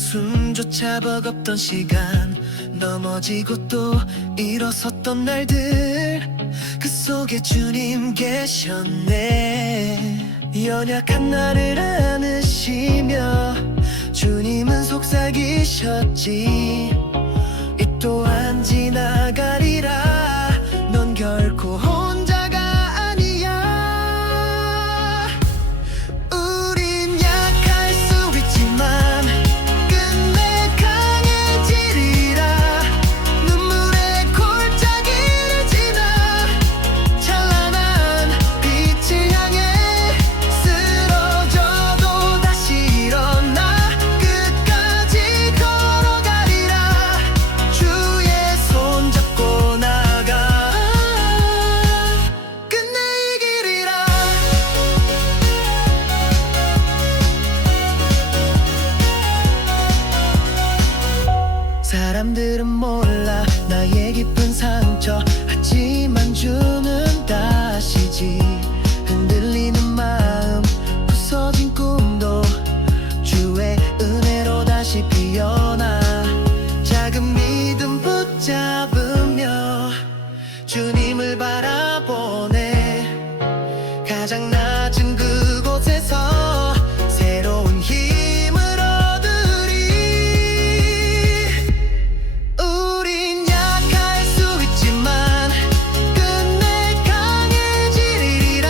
숨조차 버겁던 시간, 넘어지고 또 일어섰던 날들, 그 속에 주님 계셨네. 연약한 나를 안으시며 주님은 속삭이셨지. 이 또한 지나가리라. 넌 결코 혼자가 아니야. 우린 약할 수 있지만 끝내 강해지리라. 눈물의 골짜기를 지나 찬란한 빛을 향해 쓰러져도 다시 일어나 끝까지 걸어가리라. 주의 손 잡고 나가 끝내 이기리라. 사람들은 몰라 나의 깊은 상처, 하지만 주는 다 아시지. 흔들리는 마음, 부서진 꿈도 주의 은혜로 다시 피어나. 작은 믿음 붙잡으며 주님을 바라보네. 가장 낮은 그곳에서 새로운 힘을 얻으리. 우린 약할 수 있지만 끝내 강해지리라.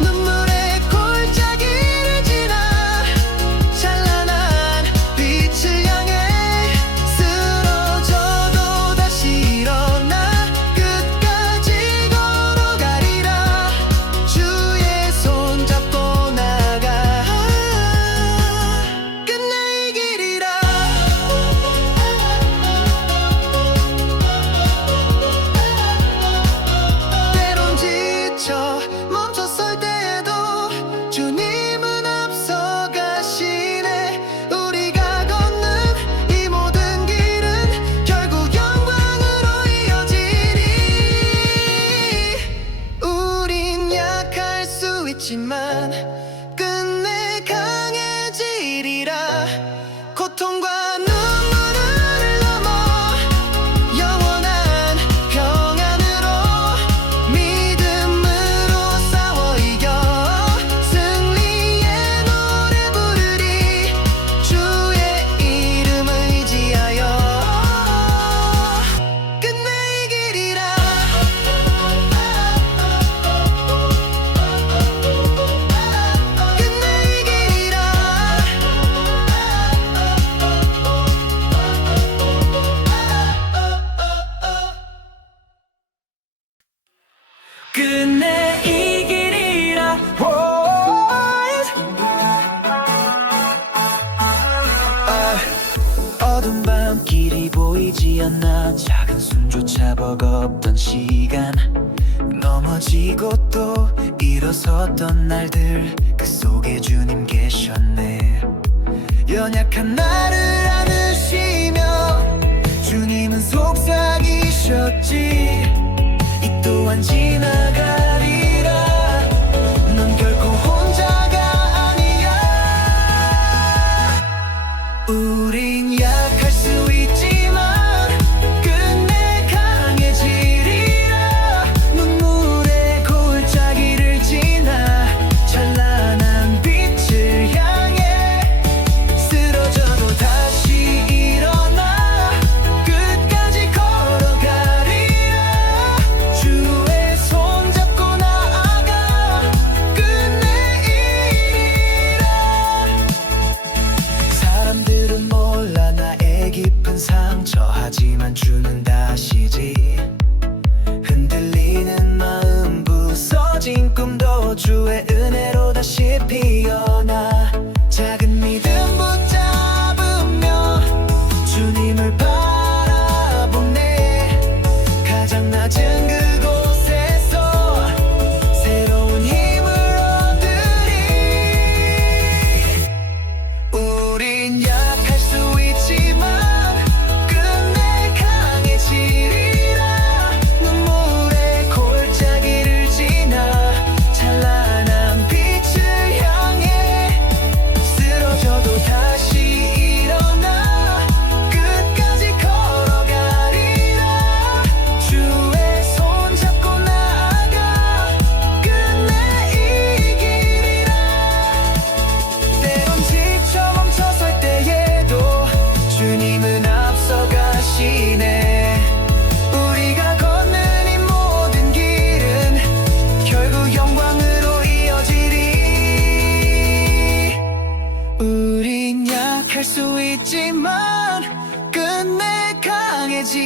눈물의 골짜기를 지나 찬란한 빛을 향해 쓰러져도 다시 일어나 끝까지 걸어가리라. 주의 손 잡고 나가 끝내 이기리라. 때론 지쳐 멈췄을 때에도 주님은 앞서가시네. 우리가 걷는 이 모든 길은 결국 영광으로 이어지리. 우린 약할 수 있지만 끝내 강해지리라. 고통과 눈물을 넘어 영원한 평안으로 믿음으로 싸워 이겨 승리의 노래 부르리. 주의 이름을 의지하여 끝내 이기리라. 끝내 이기리라. 끝내 이기리라. 어두운 밤 길이 보이지 않나. 작은 숨조차 버겁던 시간, 넘어지고 또 일어섰던 날들, 그 속에 주님 계셨네. 연약한 나를 안으시며 주님은 속삭이셨지. 이 또한 지나가리라. 넌 결코 혼자가 아니야. 우린 약할 수 있지만 끝내 강해지리라. 눈물의 골짜기를 지나 찬란한 빛을 향해 쓰러져도 다시 일어나 끝까지 걸어가리라. 주의 손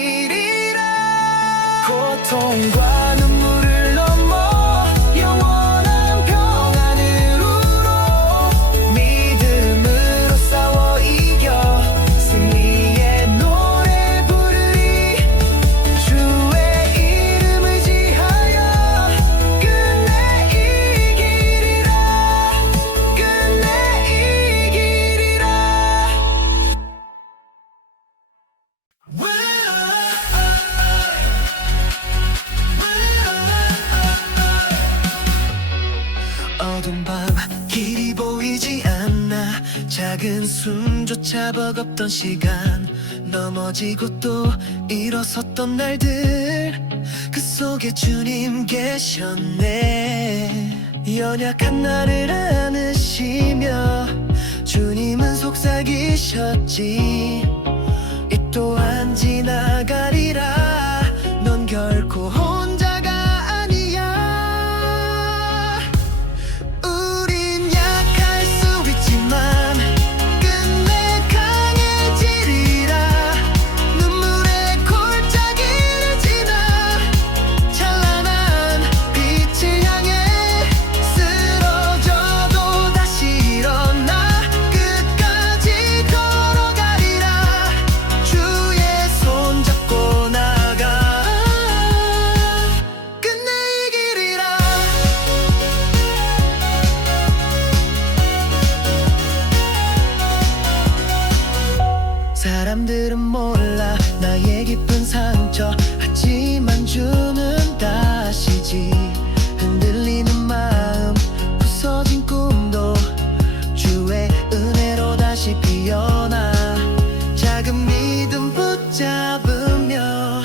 이기리라. 고통과 눈물을 넘어 영원한 평안으로 믿음으로 싸워 이겨 승리의 노래 부르리. 주의 이름 의지하여 끝내 이기리라. 끝내 이기리라. 어두운 밤 길이 보이지 않나. 작은 숨조차 버겁던 시간, 넘어지고 또 일어섰던 날들, 그 속에 주님 계셨네. 연약한 나를 안으시며 주님은 속삭이셨지. 이 또한 지나가리라. 넌 결코 혼자가 아니야. 우린 약할 수 있지만 끝내 강해지리라. 눈물의 골짜기를 지나 찬란한 빛을 향해 쓰러져도 다시 일어나 끝까지 걸어가리라. 주의 손 잡고 나가 끝내 이기리라. 사람들은 몰라 나의 깊은 상처, 하지만 주는 다 아시지. 흔들리는 마음, 부서진 꿈도 주의 은혜로 다시 피어나. 작은 믿음 붙잡으며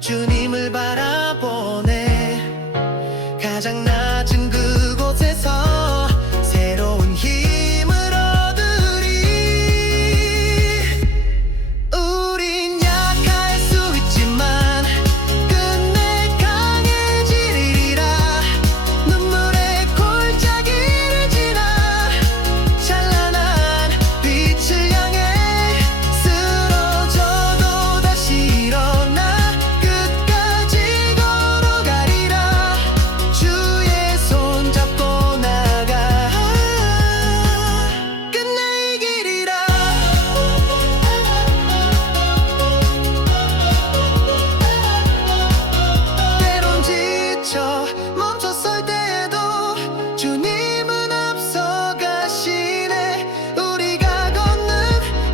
주님을 바라보네. 가장 낮은 그곳에서 새로운 힘을 얻으리. 우린 약할 수 있지만 끝내 강해지리라. 눈물의 골짜기를 지나 찬란한 빛을 향해 쓰러져도 다시 일어나 끝까지 걸어가리라. 주의 손 잡고 나가 끝내 이기리라. 때론 지쳐 멈췄을 때에도 주님은 앞서가시네. 우리가 걷는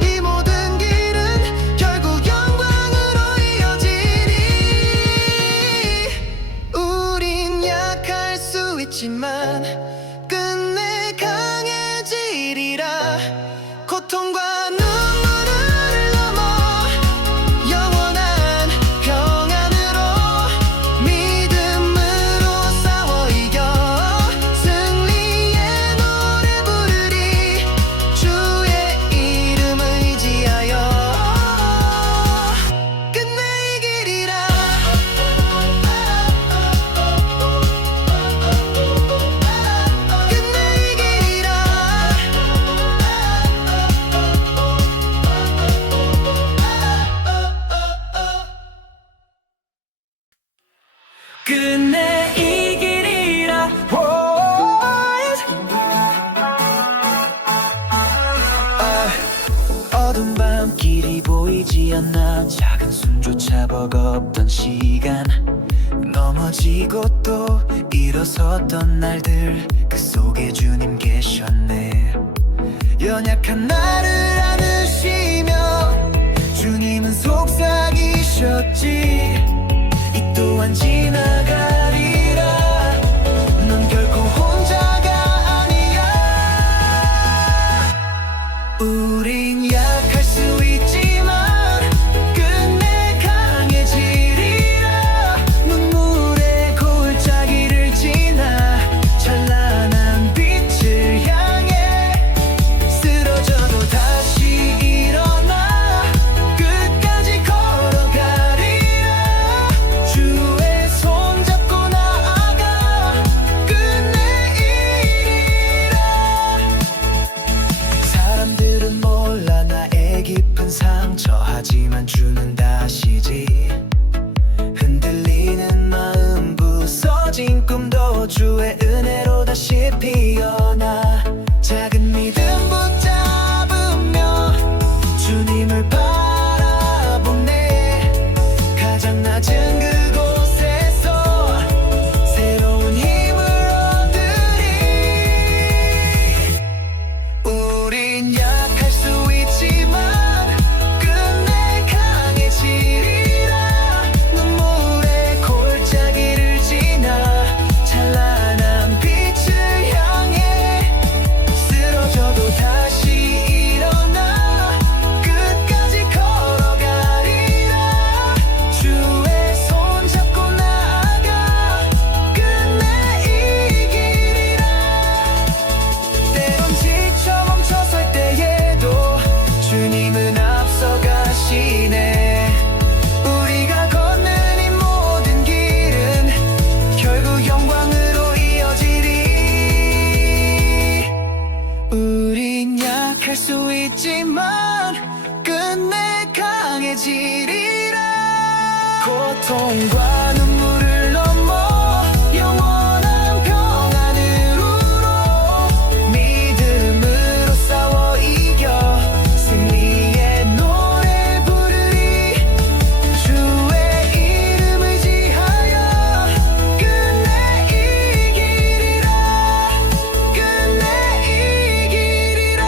이 모든 길은 결국 영광으로 이어지리. 우린 약할 수 있지만 끝내 강해지리라. 고통과 눈물을 넘어 영원한 평안으로 믿음으로 싸워 이겨 승리의 노래 부르리. 주의 이름 의지하여 끝내 이기리라. 끝내 이기리라. 끝내 이기리라. 어두운 밤 길이 보이지 않나. 작은 숨조차 버겁던 시간, 넘어지고 또 일어섰던 날들, 그 속에 주님 계셨네. 연약한 나를 안으시며 주님은 속삭이셨지. 이 또한 지나가리라. 넌 결코 혼자가 아니야. 우린 약할 수 있지만 끝내 강해지리라. 눈물의 골짜기를 지나 찬란한 빛을 향해 쓰러져도 다시 일어나 끝까지 걸어가리라. 주의 은혜로 다시 피어나 작은 믿음 붙잡으며 주님을 바라보네. 가장 낮은 그곳에서 새로운 힘을 얻으리. 우린 약할 수 있지만 끝내 강해지리라. 눈물의 골짜기를 지나 찬란한 빛을 향해 쓰러져도 다시 일어나 끝까지 걸어가리라. 주의 손 잡고 나아가 끝내 이기리라. 때론 지쳐 멈춰설 때에도 주님은 앞서가시네. 우리가 걷는 이 모든 길은 결국 영광으로 이어지리. 우린 약할 수 있지만 끝내 강해지리라. 고통과 눈물을 넘어 영원한 평안으로 믿음으로 싸워 이겨 승리의 노래 부르리. 주의 이름 의지하여 끝내 이기리라. 끝내 이기리라.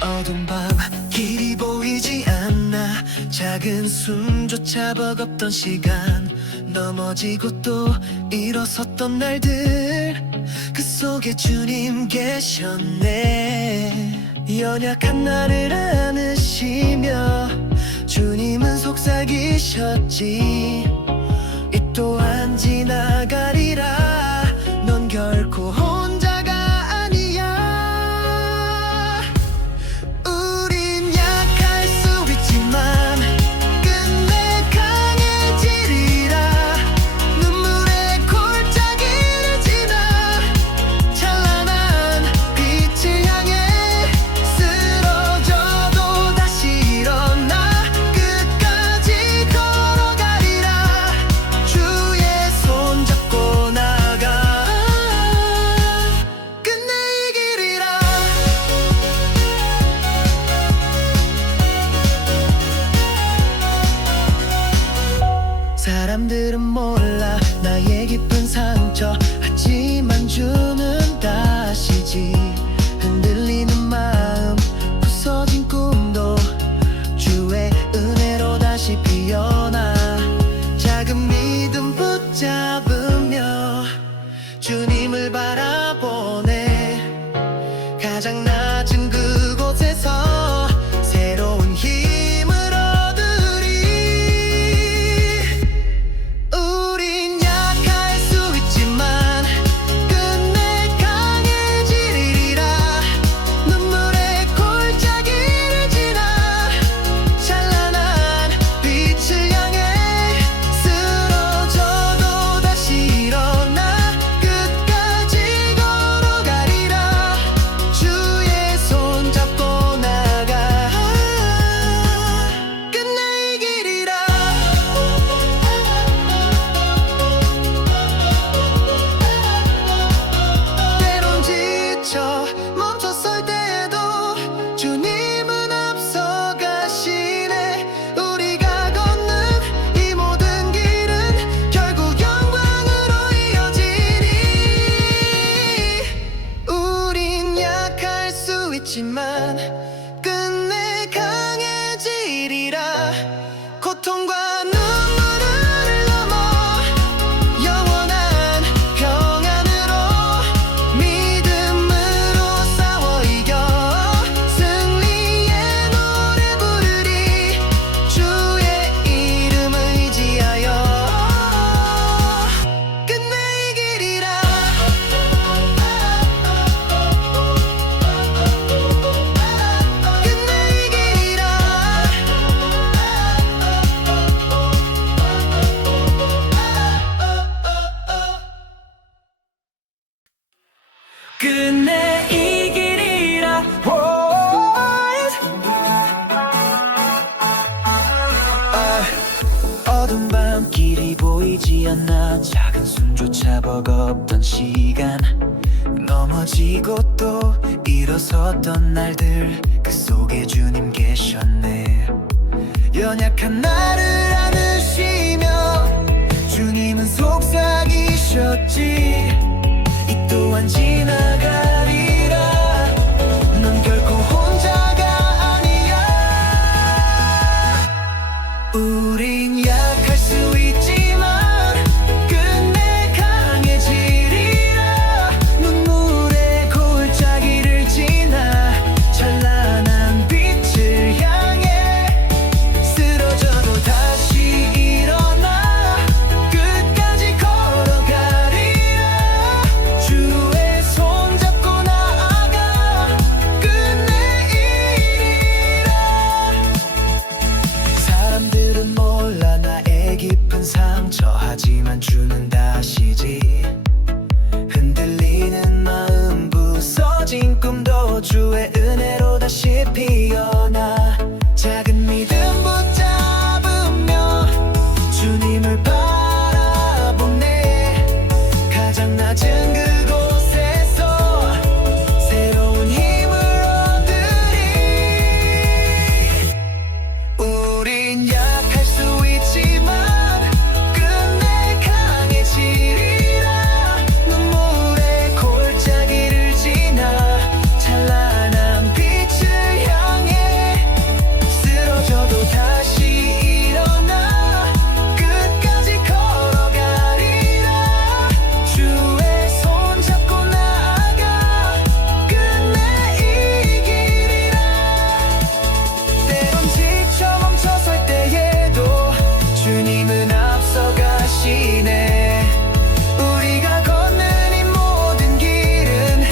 어두운 밤 길이 보이지 않나. 작은 숨조차 버겁던 시간 넘어지고 또 일어섰던 날들 그 속에 주님 계셨네. 연약한 나를 안으시며 주님은 속삭이셨지. 이 또한 지나가리라. 넌 결코 혼자가 아니야. 우린 약할 수 있지만 끝내 강해지리라. 눈물의 골짜기를 지나 찬란한 빛을 향해 쓰러져도 다시 일어나 끝까지 걸어가리라. 주의 손 잡고 나가 끝내 이기리라. 사람들은 몰라 나의 깊은 상처. 하지만 주는 다시지. 흔들리는 마음 부서진 꿈도 주의 은혜로 다시 피어나. 작은 믿음 붙잡으며 주님을 바라보네. 가장 낮은 그곳에서 새로운 힘을 얻으리. 우린 약할 수 있지만 끝내 강해지리라. 눈물의 골짜기를 지나 찬란한 빛을 향해 쓰러져도 다시 일어나 끝까지 걸어가리라. 주의 손 잡고 나가 끝내 이기리라. 때론 지쳐 멈췄을 때에도 주님은 앞서가시네. 우리가 걷는 이 모든 길은 결국 영광으로 이어지리. 우린 약할 수 있지만 끝내 강해지리라. 고통과 눈물을 넘어 영원한 평안으로 믿음으로 싸워 이겨 승리의 노래 부르리. 주의 이름 의지하여 끝내 이기리라. 끝내 이기리라. 끝내 이기리라. 시간 넘어지고 또 일어섰던 날들 그 속에 주님 계셨네. 연약한 나를 안으시며 주님은 속삭이셨지. 이 또한 지나가리라. 넌 결코 혼자가 아니야. 우린 약할 수 있지만 끝내 강해지리라. 눈물의 골짜기를 지나 찬란한 빛을 향해 쓰러져도 다시 일어나 끝까지 걸어가리라. 주의 손 잡고 나아가 끝내 이리라. 사람들은 몰라 나의 깊은 상처, 하지만 주는 다시지. 흔들리는 마음 부서진 꿈도 주의 은혜로 다시 피어나. 작은 믿음 붙잡으며 주님을 바라보네. 가장 낮은 그곳에서 새로운 힘을 얻으리. 우린 약할 수 있지만 끝내 강해지리라. 눈물의 골짜기를 지나 찬란한 빛을 향해 쓰러져도 다시 일어나 끝까지 걸어가리라. 주의 손 잡고 나아가 끝내 이기리라. 때론 지쳐 멈춰설 때에도 주님은 앞서가시네. 우리가 걷는 이 모든 길은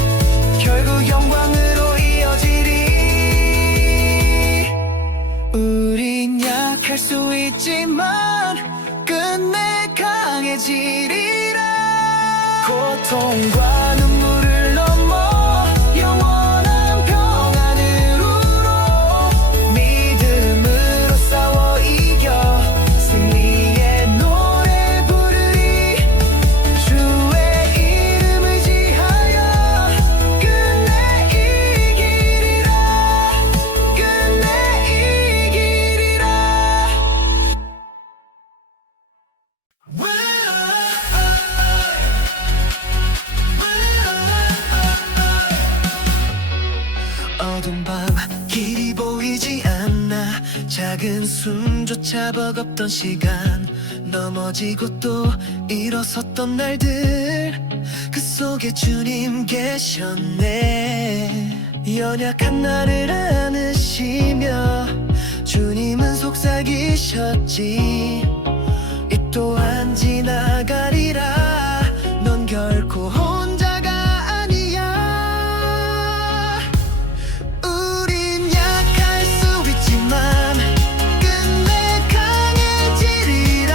결국 영광으로 이어지리. 우린 약할 수 있지만 끝내 강해지리라. 고통과 눈물을 넘어 영원한 평안으로 믿음으로 싸워 이겨 승리의 노래 부르리. 주의 이름 의지하여 끝내 이기리라. 끝내 이기리라. 어두운 밤 길이 보이지 않나. 작은 숨조차 버겁던 시간 넘어지고 또 일어섰던 날들 그 속에 주님 계셨네. 연약한 나를 안으시며 주님은 속삭이셨지. 이 또한 지나가리라. 넌 결코 혼자가 아니야. 우린 약할 수 있지만 끝내 강해지리라.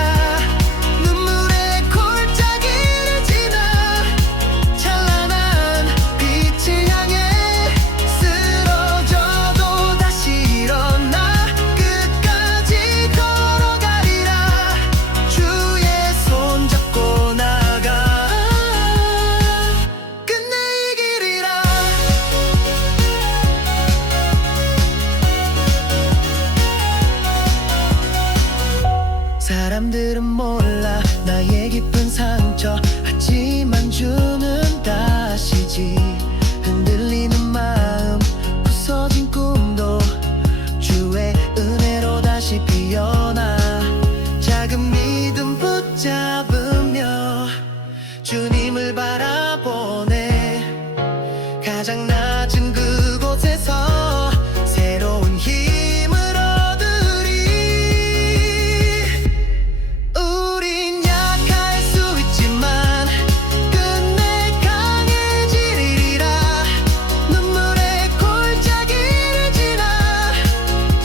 눈물의 골짜기를 지나 찬란한 빛을 향해 쓰러져도 다시 일어나 끝까지 걸어가리라. 주의 손 잡고 나가 끝내 이기리라. 사람들은 몰라 나의 깊은 상처, 하지만 주는 다시지. 흔들리는 마음 부서진 꿈도 주의 은혜로 다시 피어나. 작은 믿음 붙잡으며 주님을 바라보네. 가장 낮은 그곳에서 새로운 힘을 얻으리. 우린 약할 수 있지만 끝내 강해지리라. 눈물의 골짜기를 지나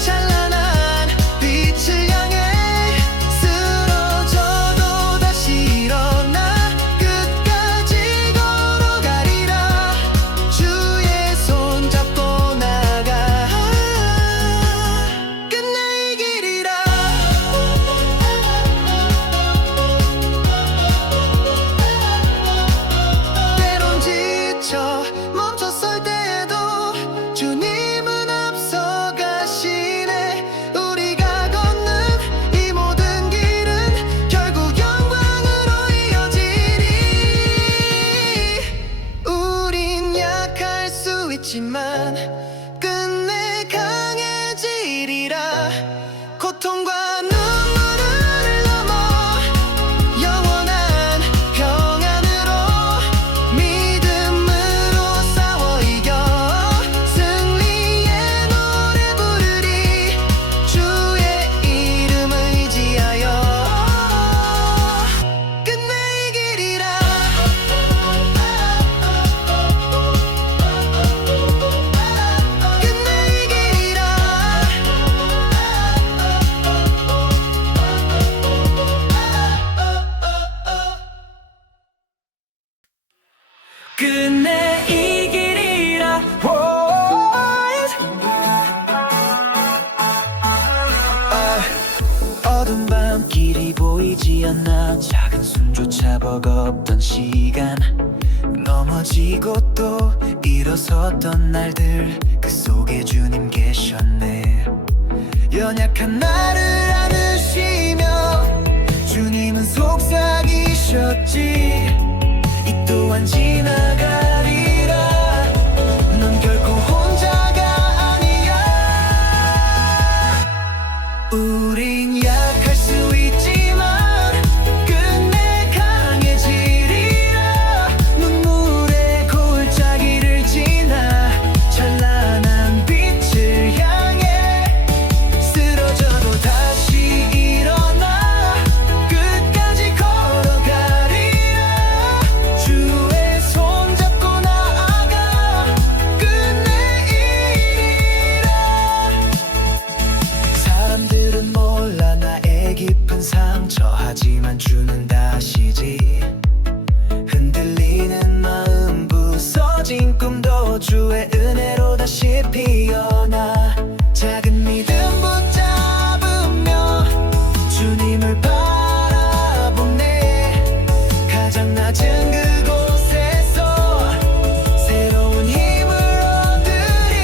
찬란한 빛을 향해 쓰러져도 다시 일어나 끝까지 걸어가리라. 끝내 이기리라. 어두운 밤 길이 보이지 않나. 작은 숨조차 버겁던 시간, 넘어지고 또 일어섰던 날들, 그 속에 주님 계셨네. 연약한 나를 안으시며 주님은 속삭이셨지. 이 또한 지나가리라. 넌 결코 혼자가 아니야. 우린 약할 수 있지만 끝내 강해지리라. 눈물의 골짜기를 지나 찬란한 빛을 향해 쓰러져도 다시 일어나 끝까지 걸어가리라. 주의 손 잡고 나아가 끝내 이기리라. 사람들은 몰라 나의 깊은 상처, 하지만 주는 다시지. 흔들리는 마음, 부서진 꿈도 주의 은혜로 다시 피어나. 작은 믿음 붙잡으며 주님을 바라보네. 가장 낮은 그곳에서 새로운 힘을 얻으리.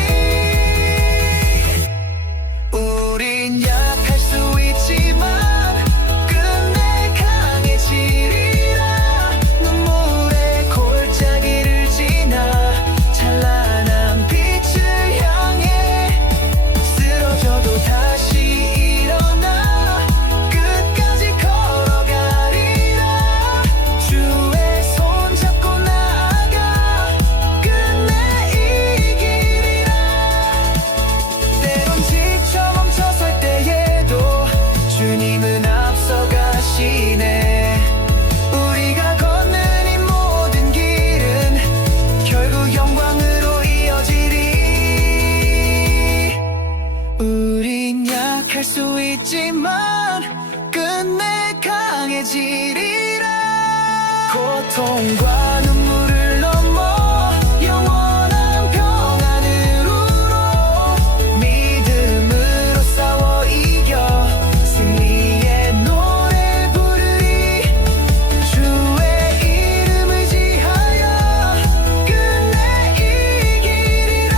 우린 약할 수 있지만 끝내 강해지리라. 눈물의 골짜기를 지나 찬란한 빛을 향해 쓰러져도 다시 일어나 끝까지 걸어가리라. 주의 손 잡고 나아가 끝내 이기리라. 때론 지쳐 멈춰설 때에도 주님은 앞서가시네. 우리가 걷는 이 모든 길은 결국 영광으로 이어지리. 우린 약할 수 있지만 끝내 강해지리라. 고통과 눈물을 넘어 영원한 평안으로 믿음으로 싸워 이겨 승리의 노래 부르리. 주의 이름 의지하여 끝내 이기리라.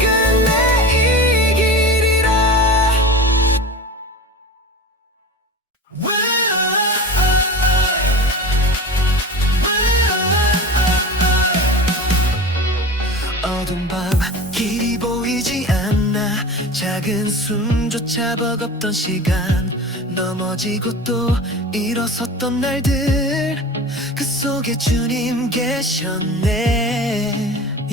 끝내 이기리라. 어두운 밤 길이 보이지 않나. 작은 숨조차 버겁던 시간, 넘어지고 또 일어섰던 날들, 그 속에 주님 계셨네.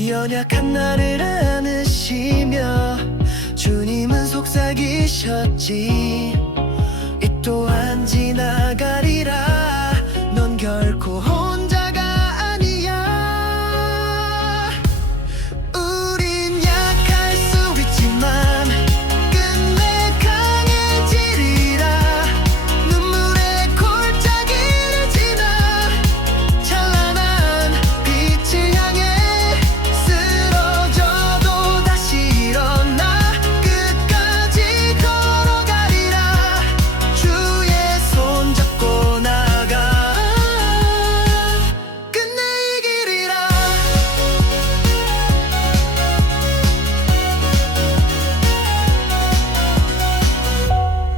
연약한 나를 안으시며 주님은 속삭이셨지. 이 또한 지나가리라. 넌 결코 혼자가 아니야. 우린 약할 수 있지만 끝내 강해지리라. 눈물의 골짜기를 지나 찬란한 빛을 향해 쓰러져도 다시 일어나 끝까지 걸어가리라. 주의 손 잡고 나가 끝내 이기리라.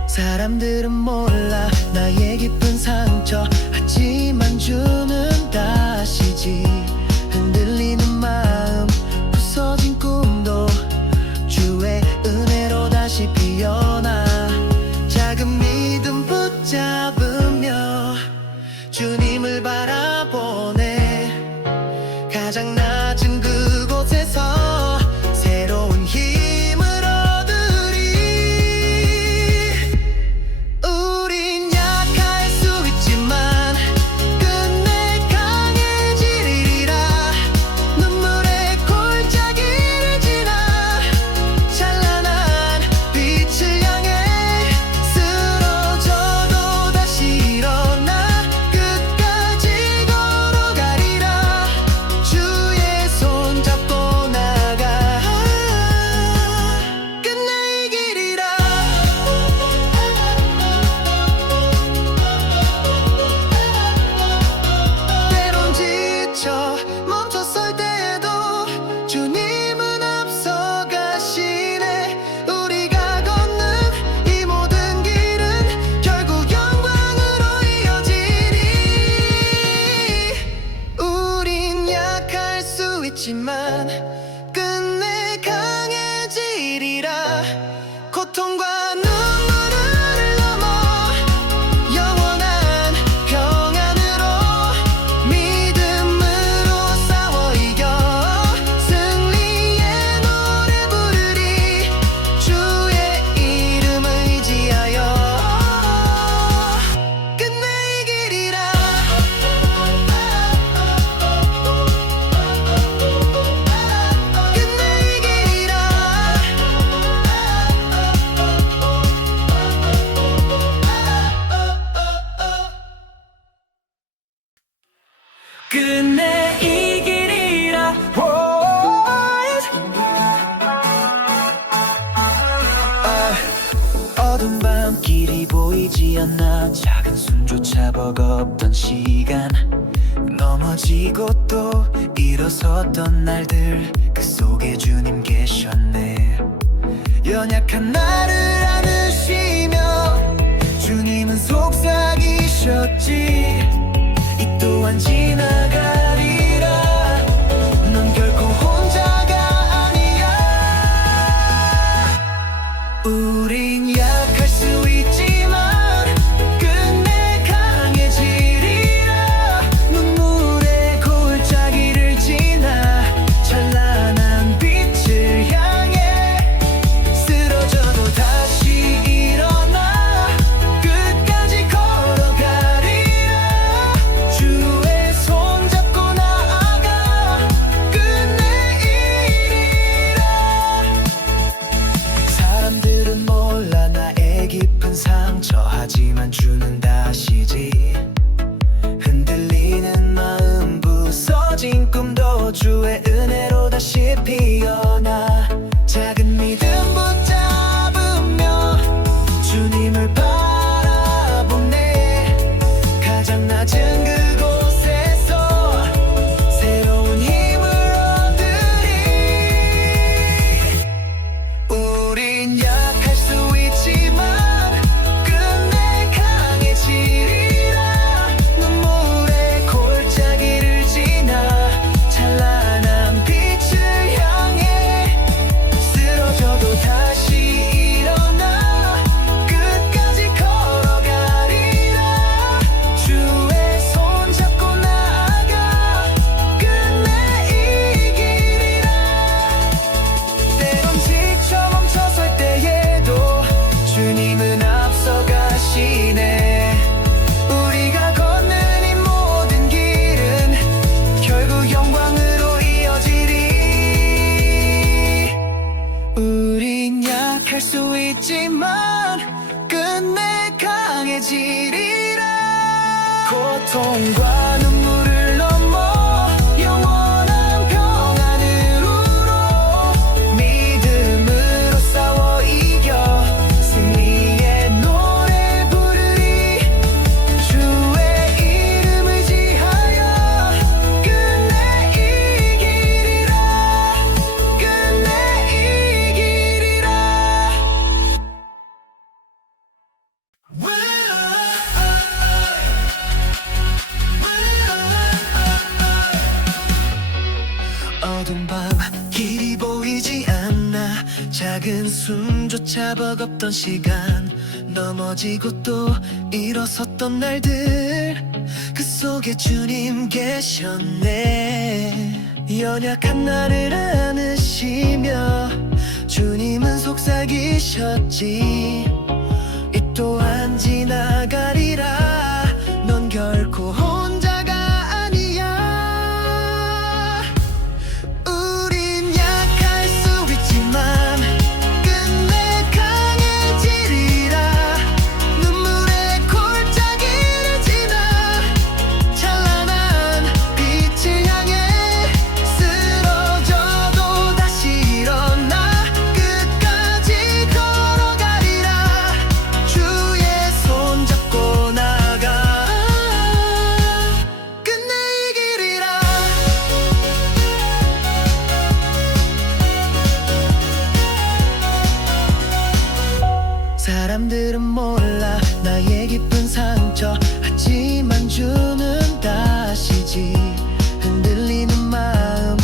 사람들은 몰라 나의 깊은 상처, 하지만 주는 다시지. 흔들리는 마음, 부서진 꿈도 주의 은혜로 다시 피어나. 작은 믿음 붙잡으며 주님을 바라보네. 가장 낮은 그곳에서 새로운 힘을 얻으리. 우린 약할 수 있지만 끝내 강해지리라. 눈물의 골짜기를 지나 찬란한 빛을 향해 쓰러져도 다시 일어나 끝까지 걸어가리라. 있지만 끝내 강해지리라. 고통과 눈물을 넘어 영원한 평안으로 믿음으로 싸워 이겨 승리의 노래 부르리. 주의 이름 의지하여 끝내 이기리라. 끝내 이기리라. 끝내 이기리라. 어두운 밤 길이 보이지 않나. 작은 숨조차 버겁던 시간. 넘어지고 또 일어섰던 날들, 그 속에 주님 계셨네. 연약한 나를 안으시며 주님은 속삭이셨지. 이 또한 지나가리라. 넌 결코 혼자가 아니야. 우린 약할 수 있지만 끝내 강해지리라. 눈물의 골짜기를 지나 찬란한 빛을 향해 쓰러져도 다시 일어나 끝까지 걸어가리라. 주의 손 잡고 나아가 끝내 이기리라. 사람들은 몰라 나의 깊은 상처, 하지만 주는 다시지. 흔들리는 마음 부서진 꿈도 주의 은혜로 다시 피어나. 작은 믿음 붙잡으며 주님을 바라보네. 가장 낮은 그곳에서 새로운 힘을 얻으리. 우린 약할 수 있지만 끝내 강해지리라. 눈물의 골짜기를 지나 찬란한 빛을 향해 쓰러져도 다시 일어나 끝까지 걸어가리라. 주의 손 잡고 나아가 끝내 이기리라. 때론 지쳐 멈춰설 때에도 주님은 앞서가시네. 우리가 걷는 이 모든 길은 결국 영광으로 이어지리. 우린 약할 수 있지만 끝내 강해지리라. 고통과 눈물을 넘어 영원한 평안으로 믿음으로 싸워 이겨 승리의 노래 부르리. 주의 이름 의지하여 끝내 이기리라. 끝내 이기리라. 어두운 밤 길이 보이지 않나. 작은 숨조차 버겁던 시간. 넘어지고 또 일어섰던 날들, 그 속에 주님 계셨네. 연약한 나를 안으시며 주님은 속삭이셨지. 이 또한 지나가리라. 넌 결코 혼자가 아니야. 우린 약할 수 있지만 끝내 강해지리라. 눈물의 골짜기를 지나 찬란한 빛을 향해 쓰러져도 다시 일어나 끝까지 걸어가리라. 주의 손 잡고 나가 끝내 이기리라. 사람들은 몰라 나의 깊은 상처, 하지만 주는 다시지. 흔들리는 마음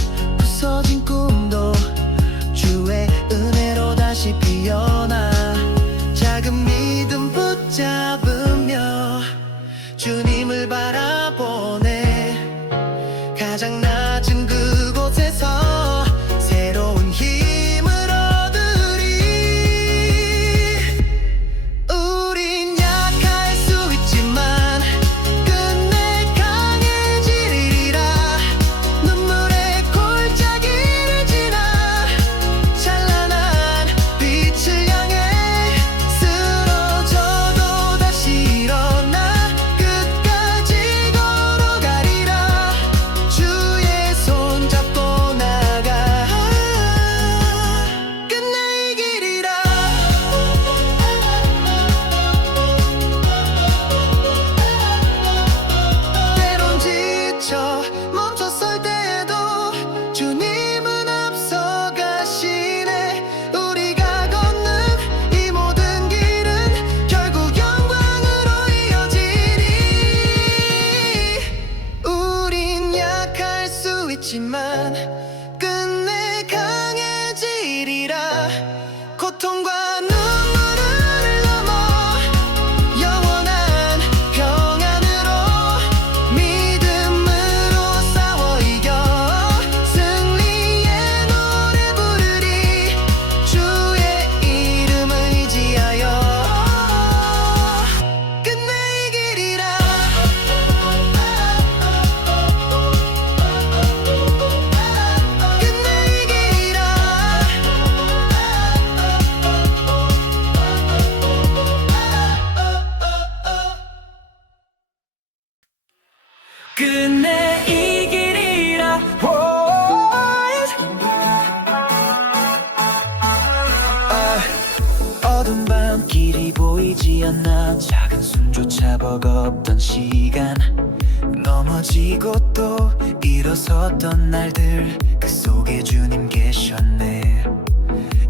있지만 끝내 강해지리라. 고통과 눈물을 넘어 영원한 평안으로 믿음으로 싸워 이겨 승리의 노래 부르리. 주의 이름 의지하여 끝내 이기리라. 끝내 이기리라. 끝내 이기리라. 어두운 밤 길이 보이지 않나. 작은 숨조차 버겁던 시간. 넘어지고 또 일어섰던 날들, 그 속에 주님 계셨네.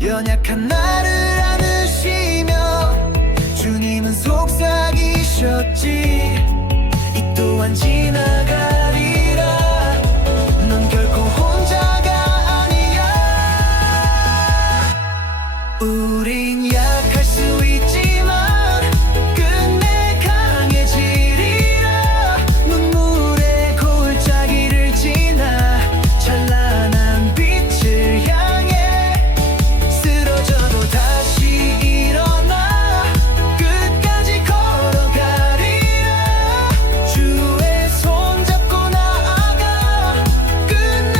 연약한 나를 안으시며 주님은 속삭이셨지. 이 또한 지나가리라. 넌 결코 혼자가 아니야. 우린 약할 수 있지만 끝내 강해지리라. 눈물의 골짜기를 지나 찬란한 빛을 향해 쓰러져도 다시 일어나 끝까지 걸어가리라. 주의 손 잡고 나아가 끝내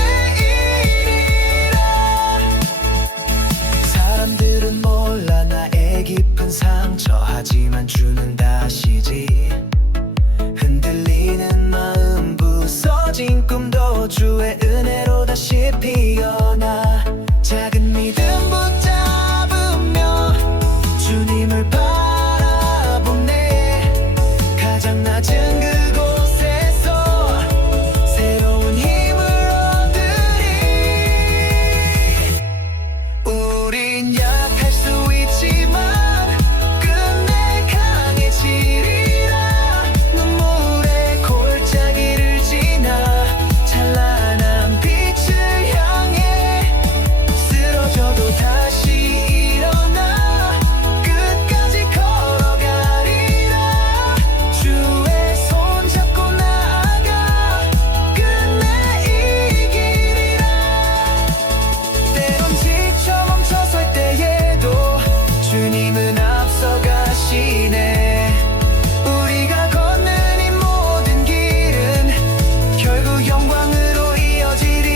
이리라. 사람들은 몰라 나의 깊은 상처, 하지만 주는 다시지. 흔들리는 마음 부서진 꿈도 주의 은혜로 다시 피어나. 작은 믿음 붙잡으며 주님을 바라보네. 가장 낮은 그곳에서 새로운 힘을 얻으리. 우린 약할 수 있지만 끝내 강해지리라. 눈물의 골짜기를 지나 찬란한 빛을 향해 쓰러져도 다시 일어나 끝까지 걸어가리라. 주의 손 잡고 나아가 끝내 이기리라. 때론 지쳐 멈춰설 때에도 주님은 앞서가시네. 우리가 걷는 이 모든 길은 결국 영광으로 이어지리.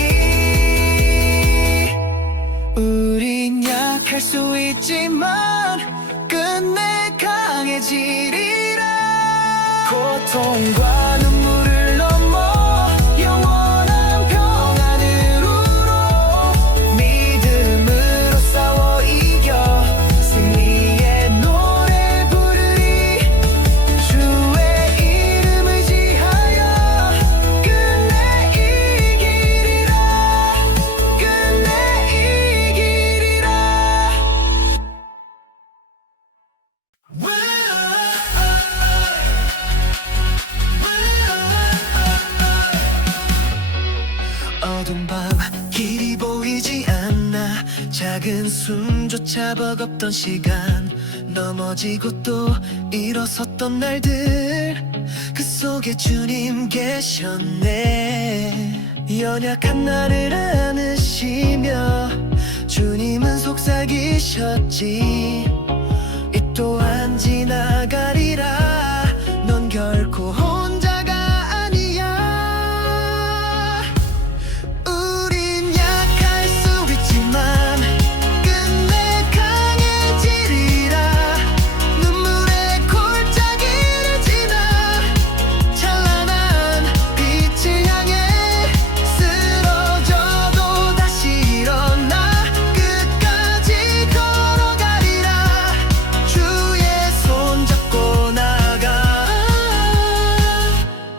우린 약할 수 있지만 끝내 강해지리라. 고통과 눈물을 넘어 영원한 평안으로 믿음으로 싸워 이겨 승리의 노래 부르리. 주의 이름 의지하여 끝내 이기리라. 끝내 이기리라. 어두운 밤 길이 보이지 않나. 작은 숨조차 버겁던 시간. 넘어지고 또 일어섰던 날들, 그 속에 주님 계셨네. 연약한 나를 안으시며 주님은 속삭이셨지. 이 또한 지나가리라. 넌 결코 혼자가 아니야. 우린 약할 수 있지만 끝내 강해지리라. 눈물의 골짜기를 지나 찬란한 빛을 향해 쓰러져도 다시 일어나 끝까지 걸어가리라. 주의 손 잡고 나가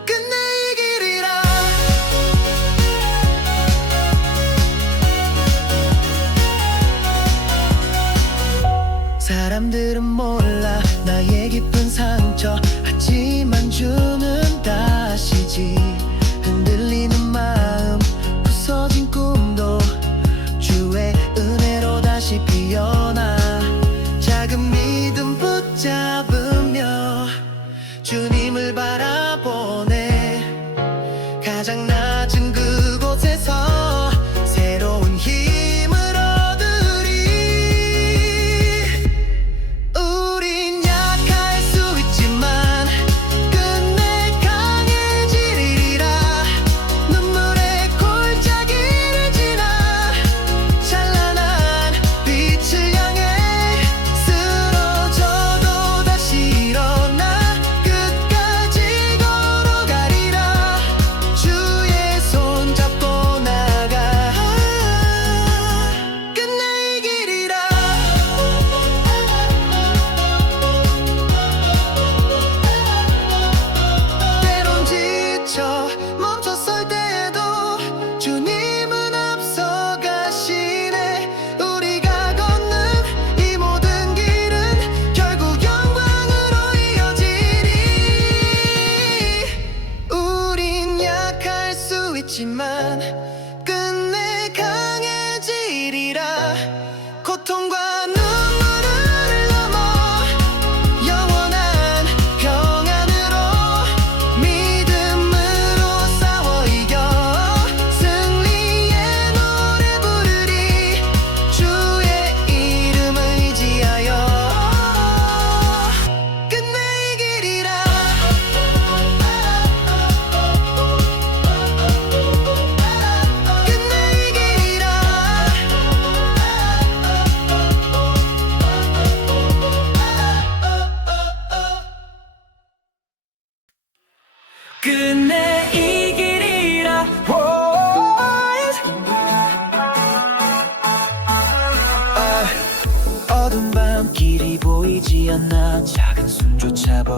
끝내 이기리라. 사람들은 몰라 나의 깊은 상처, 하지만 주는 다시지. 흔들리는 마음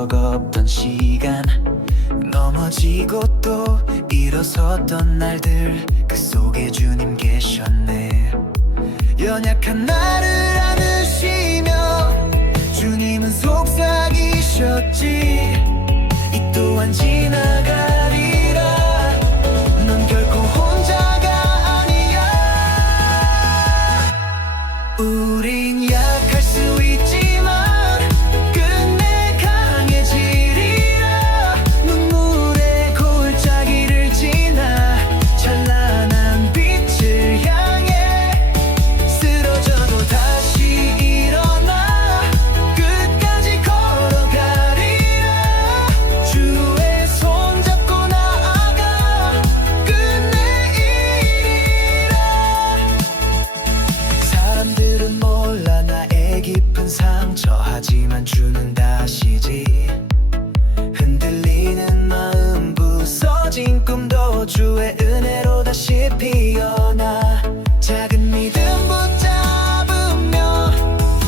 버겁던 시간, 넘어지고 또 일어섰던 날들, 그 속에 주님 계셨네. 연약한 나를 안으시며 주님은 속삭이셨지. 이 또한 지나가리라. 넌 결코 혼자가 아니야. 우린 약할 수 있지만 끝내 강해지리라. 눈물의 골짜기를 지나 찬란한 빛을 향해 쓰러져도 다시 일어나 끝까지 걸어가리라. 주의 손 잡고 나아가 끝내 이리라. 사람들은 몰라 나의 깊은 상처, 하지만 주는 다시지. 흔들리는 마음, 부서진 꿈도 주의 은혜로 다시 피어나. 작은 믿음 붙잡으며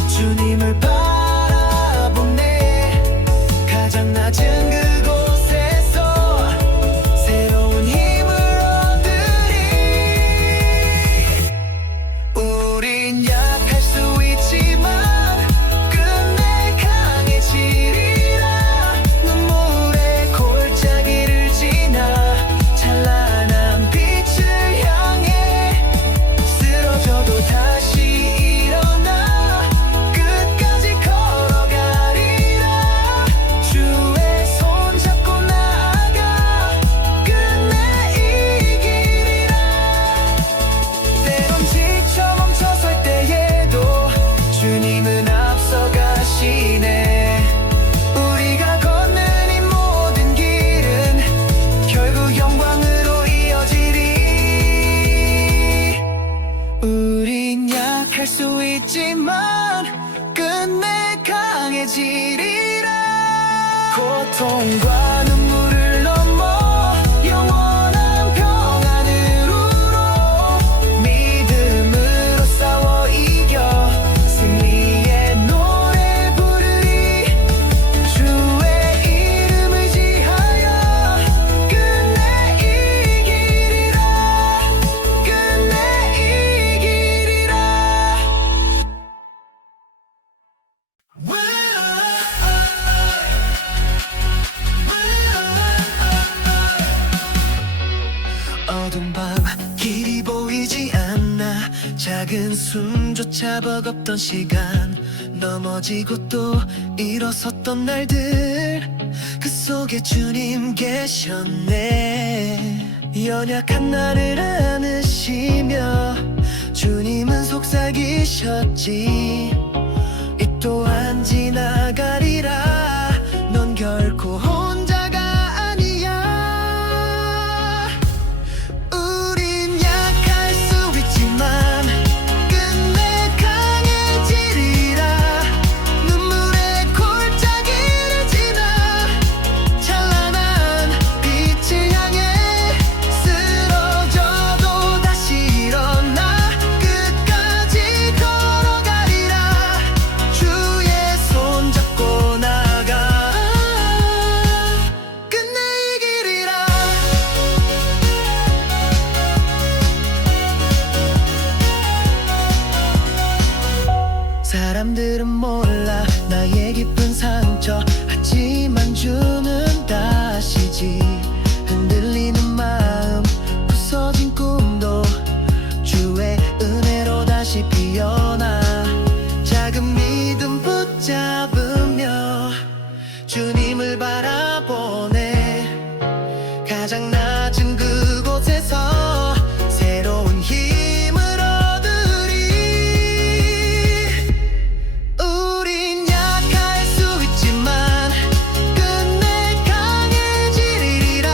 주님을 바라보네. 가장 낮은 그곳에서 새로운 힘을 얻으리. 우린 약할 수 있지만 끝내 강해지리라. 눈물의 골짜기를 지나 찬란한 빛을 향해 쓰러져도 다시 일어나 끝까지 걸어가리라. 주의 손 잡고 나아가 끝내 이기리라. 때론 지쳐 멈춰설 때에도 주님은 앞서가시네. 우리가 걷는 이 모든 길은 결국 영광으로 이어지리. 우린 약할 수 있지만 끝내 강해지리라. 고통과 눈물을 넘어 영원한 평안으로 믿음으로 싸워 이겨 승리의 노래 부르리. 주의 이름 의지하여 끝내 이기리라. 끝내 이기리라. 어두운 밤 길이 보이지 않나. 작은 숨조차 버겁던 시간, 넘어지고 또 일어섰던 날들, 그 속에 주님 계셨네. 연약한 나를 안으시며 주님은 속삭이셨지. 이 또한 지나가리라. 넌 결코 혼자가 아니야. 우린 약할 수 있지만 끝내 강해지리라. 눈물의 골짜기를 지나 찬란한 빛을 향해 쓰러져도 다시 일어나 끝까지 걸어가리라. 주의 손 잡고 나가 끝내 이기리라. 사람들은 몰라 나의 깊은 상처, 하지만 주는 다시지. 흔들리는 마음, 부서진 꿈도 주의 은혜로 다시 피어나. 작은 믿음 붙잡으며 주님을 바라보네. 가장 낮은 그곳에서 새로운 힘을 얻으리. 우린 약할 수 있지만 끝내 강해지리라.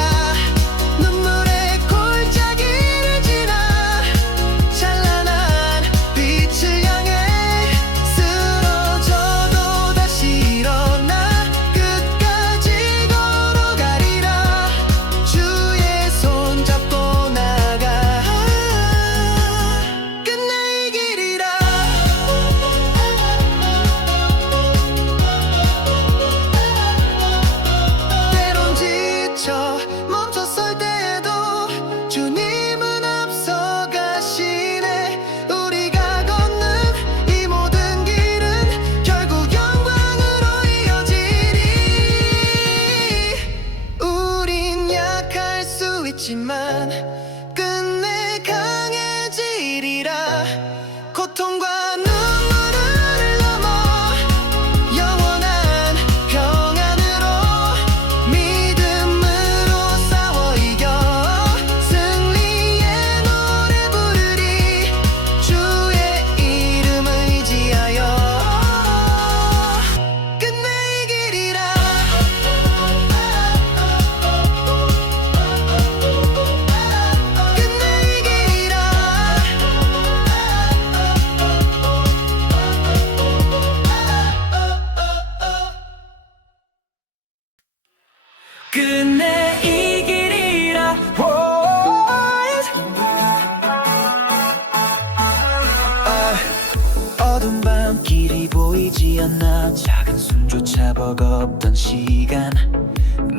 피어나 작은 숨조차 버겁던 시간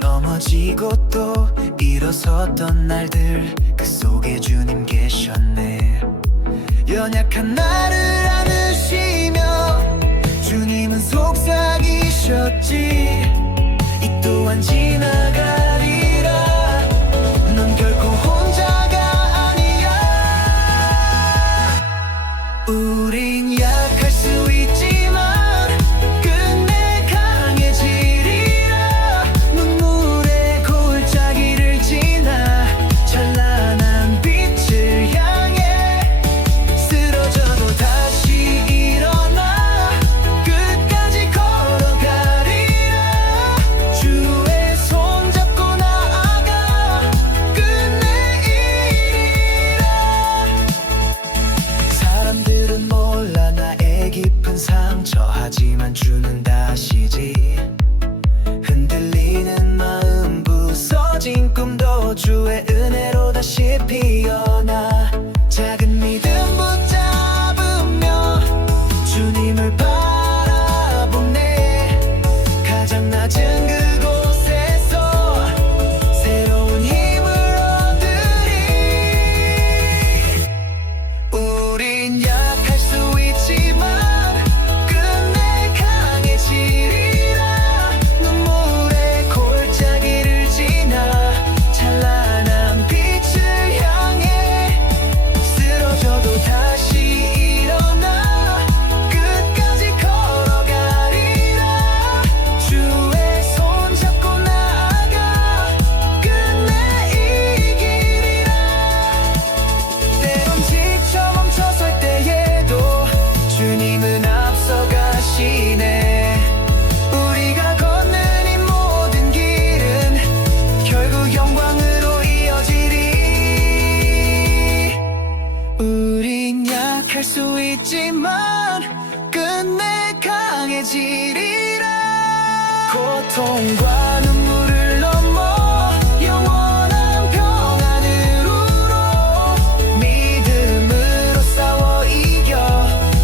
넘어지고 또 일어섰던 날들 그 속에 주님 계셨네 연약한 나를 안으시며 주님은 속삭이셨지 이 또한 지나가리라 넌 결코 혼자가 아니야 우린 약할 수 있지만 끝내 강해지리라 눈물의 골짜기를 지나 찬란한 빛을 향해 쓰러져도 다시 일어나 끝까지 걸어가리라 주의 손 잡고 나아가 끝내 이리라 사람들은 몰라 나의 깊은 상처 하지만 주는 다시지 흔들리는 마음 부서진 꿈도 주의 은혜로 다시 피어나 작은 믿음 붙잡으며 주님을 바라보네 가장 낮은 그곳에서 새로운 힘을 얻으리 우린 약할 수 있지만 끝내 강해지리라 눈물의 골짜기를 지나 찬란한 빛을 향해 쓰러져도 다시 일어나 끝까지 걸어가리라 주의 손 잡고 나아가 끝내 이기리라 때론 지쳐 멈춰설 때에도 주님은 앞서가시네 우리가 걷는 이 모든 길은 결국 영광으로 이어지리 우린 약할 수 있지만 끝내 강해지리라 고통과 눈물을 넘어 영원한 평안으로 믿음으로 싸워 이겨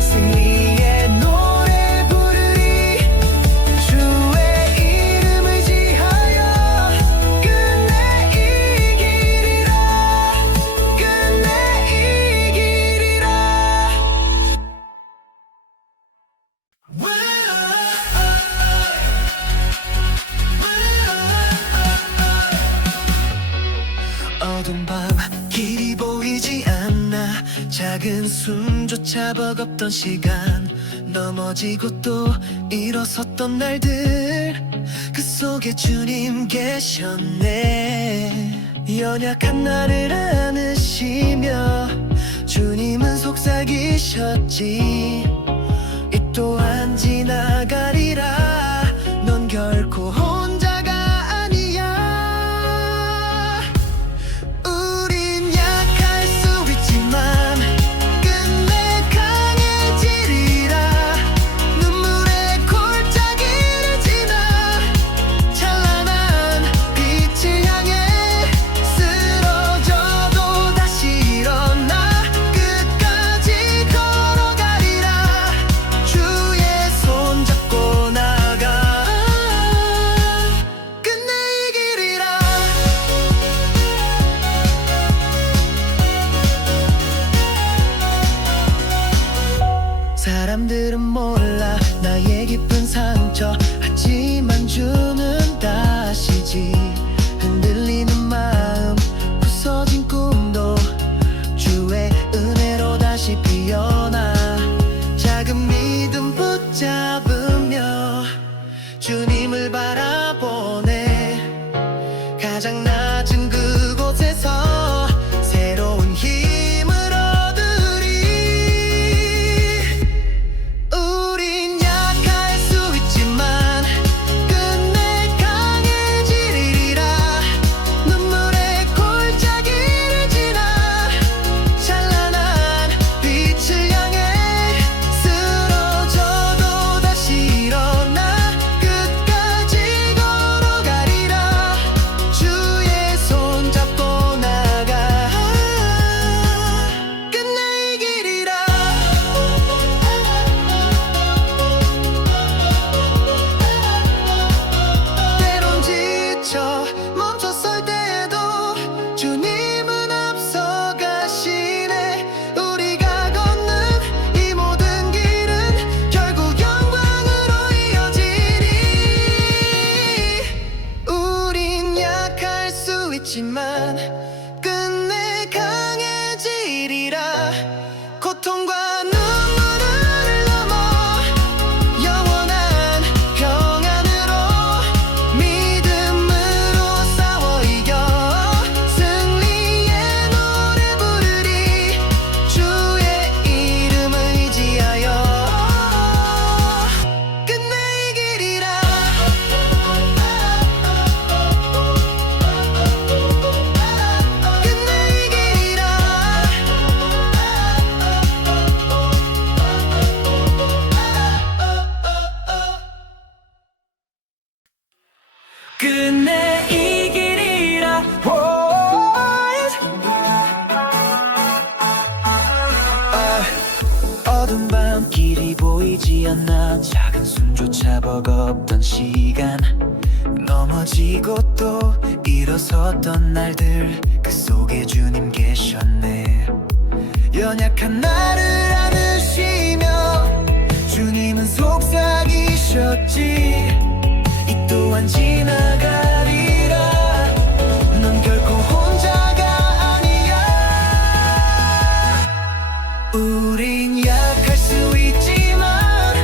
승리의 노래 부르리 주의 이름 의지하여 끝내 이기리라 끝내 이기리라 어두운 밤 길이 보이지 않나 작은 숨조차 버겁던 시간 넘어지고 또 일어섰던 날들 그 속에 주님 계셨네 연약한 나를 안으시며 주님은 속삭이셨지 이 또한 지나가리라 넌 결코 혼자가 아니야 우린 약할 수 있지만 끝내 강해지리라 눈물의 골짜기를 지나 찬란한 빛을 향해 쓰러져도 다시 일어나 끝까지 걸어가리라 주의 손 잡고 나가 끝내 이기리라 사람들은 몰라 나의 깊은 상처 하지만 주는 다시지 흔들리는 마음 부서진 꿈도 주의 은혜로 다시 피어나 작은 믿음 붙잡으며 주님을 바라보네 가장 낮은 그곳에서 새로운 힘을 얻으리 우린 약할 수 있지만 끝내 강해지리라 보이지 않나. 작은 숨조차 버겁던 시간, 넘어지고 또 일어섰던 날들, 그 속에 주님 계셨네. 연약한 나를 안으시며 주님은 속삭이셨지. 이 또한 지나가리라. 넌 결코 혼자가 아니야. 우린 약할 수 있지만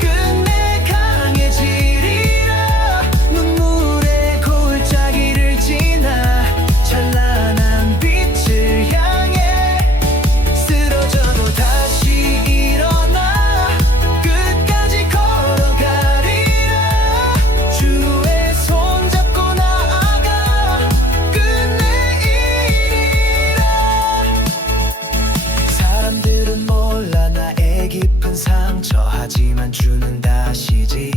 끝내 강해지리라. 눈물의 골짜기를 지나 찬란한 빛을 향해 쓰러져도 다시 일어나 끝까지 걸어가리라. 주의 손 잡고 나아가 끝내 이기리라. 사람들은 몰라 나의 깊은 상처, 하지만 주는 다시지.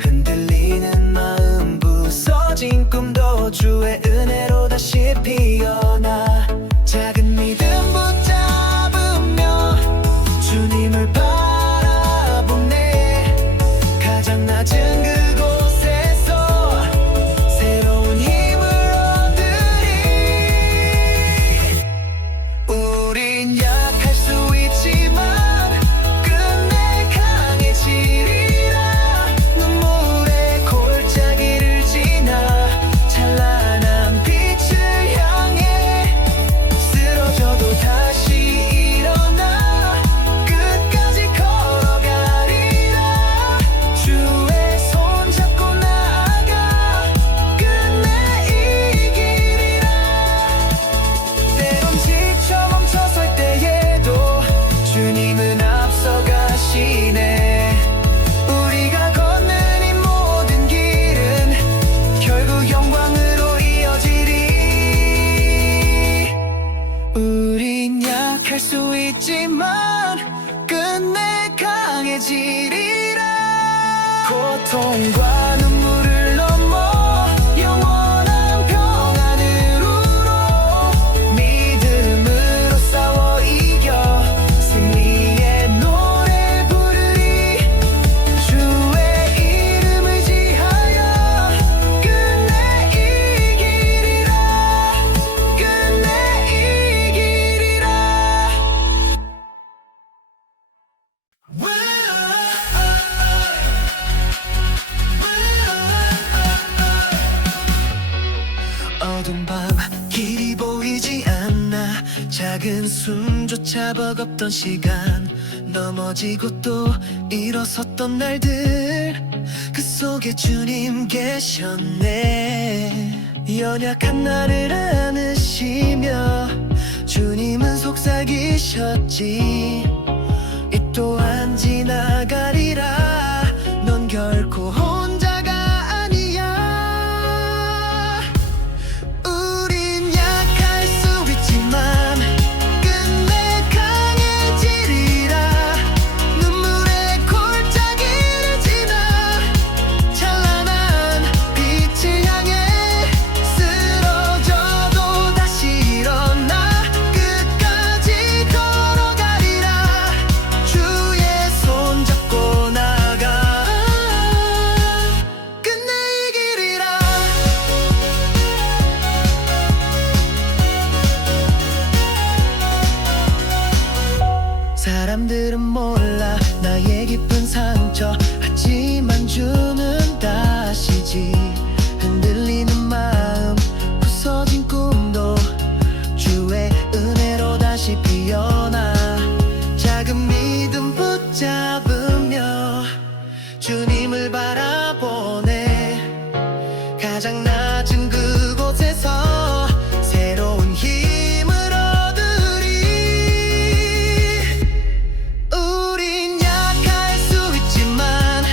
흔들리는 마음, 부서진 꿈도 주의 은혜로 다시 피어나. 작은 믿음 붙잡으며 주님을 바라보네. 가장 낮은 그곳에서 새로운 힘을 얻으리. 우린 약할 수 있지만 끝내 강해지리라. 눈물의 골짜기를 지나 찬란한 빛을 향해 쓰러져도 다시 일어나 끝까지 걸어가리라. 주의 손 잡고 나아가 끝내 이기리라. 때론 지쳐 멈춰설 때에도 주님은 앞서가시네. 우리가 걷는 이 모든 길은 결국 영광으로 이어지리. 우린 약할 수 있지만 끝내 강해지리라. 고통과 눈물을 넘어 영원한 평안으로 믿음으로 싸워 이겨 승리의 노래 부르리. 주의 이름 의지하여 끝내 이기리라. 끝내 이기리라. 어두운 밤, 길이 보이지 않나. 작은 숨조차 버겁던 시간, 넘어지고 또 일어섰던 날들, 그 속에 주님 계셨네. 연약한 나를 안으시며 주님은 속삭이셨지. 이 또한 지나가리라. 넌 결코 혼자가 아니야. 우린 약할 수 있지만 끝내 강해지리라. 눈물의 골짜기를 지나 찬란한 빛을 향해 쓰러져도 다시 일어나 끝까지 걸어가리라. 주의 손 잡고 나가 끝내 이기리라. 사람들은 몰라 나의 깊은 상처, 하지만 주는 다시지. 흔들리는 마음, 부서진 꿈도 주의 은혜로 다시 피어나. 작은 믿음 붙잡으며 주님을 바라보네. 가장 낮은 그곳에서 새로운 힘을 얻으리. 우린 약할 수 있지만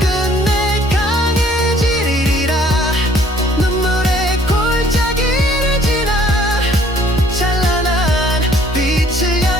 끝내 강해지리라. 눈물의 골짜기를 지나 찬란한 빛을 향해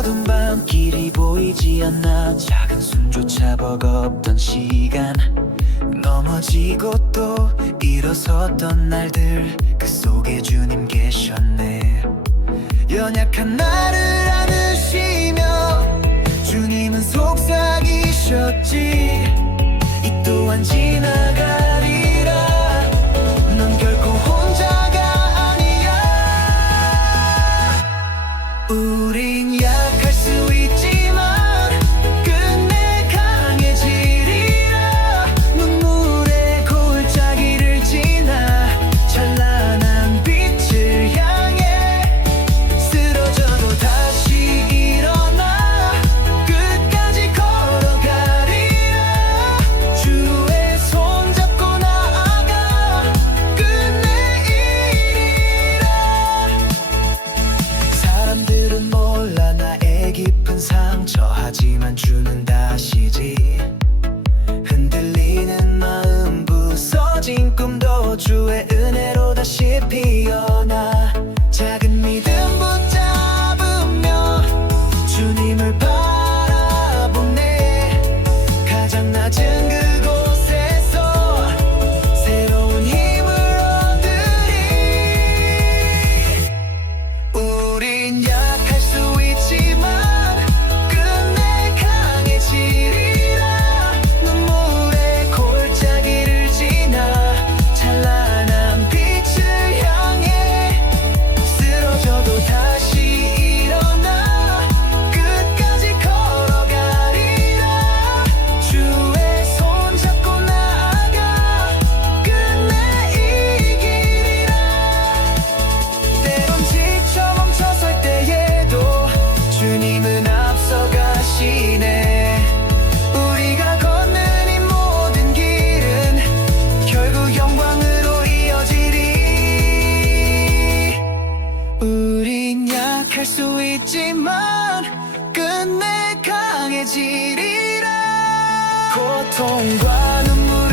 어두운 밤길이 보이지 않나 작은 숨조차 버겁던 시간 넘어지고 또 일어섰던 날들 그 속에 주님 계셨네 연약한 나를 안으시며 주님은 속삭이셨지 이 또한 지나가리라 넌 결코 혼자가 아니야 우린 약할 수 있지만 끝내 강해지리라 눈물의 골짜기를 지나 찬란한 빛을 향해 쓰러져도 다시 일어나 끝까지 걸어가리라 주의 손 잡고 나아가 끝내 이리라 사람들은 몰라 나의 깊은 상처 하지만 주는 다시지 흔들리는 마음 부서진 꿈도 주의 은혜로 다시 피어나 작은 믿음 붙잡으며 주님을 바라보네 가장 낮은 그곳에서 새로운 힘을 얻으리 우린 약할 수 있지만 끝내 강해지리라 눈물의 골짜기를 지나 찬란한 빛을 향해 쓰러져도 다시 일어나 끝까지 걸어가리라 주의 손 잡고 나아가 끝내 이기리라 때론 지쳐 멈춰설 때에도 주님은 앞서가시네 우리가 걷는 이 모든 길은 결국 영광으로 이어지리 우린 약할 수 있지만 끝내 강해지리라 고통과 눈물